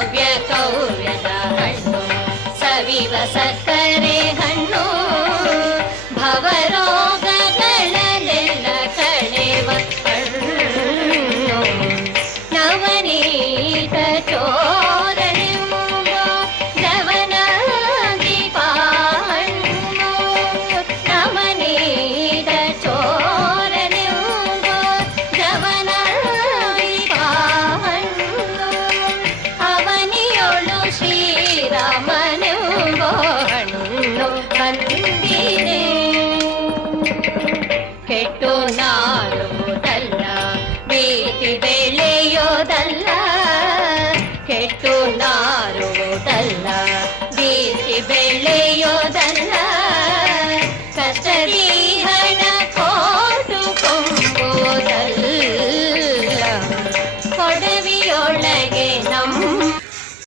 ಭವ್ಯ ಕೌರ್ಯದ ಹಣ್ಣು ಸವಿವ ಸಕ್ಕರೆ ಹಣ್ಣು ಭವರೋಗಗಳನ್ನೆಲ್ಲ ಕಳೆವ ಹಣ್ಣು ನವನೀತ ಚೋರನೆಂಬ ಜವನಾದೀಪ ಹಣ್ಣು ನವನೀತ ಚೋರನೆಂಬ ಜವನಾದೀಪ ಹಣ್ಣು ಅವನಿಯೊಳು ಶ್ರೀರಾಮನೆಂಬ ಹಣ್ಣು ಬಂದಿದೆ ಕೆಟ್ಟು ನಾರುವುದಲ್ಲ ಪ್ರೀತಿ ಬೆಳೆಯೋದಲ್ಲ ಕೆಟ್ಟು ನಾರುವುದಲ್ಲ ಪ್ರೀತಿ ಬೆಳೆ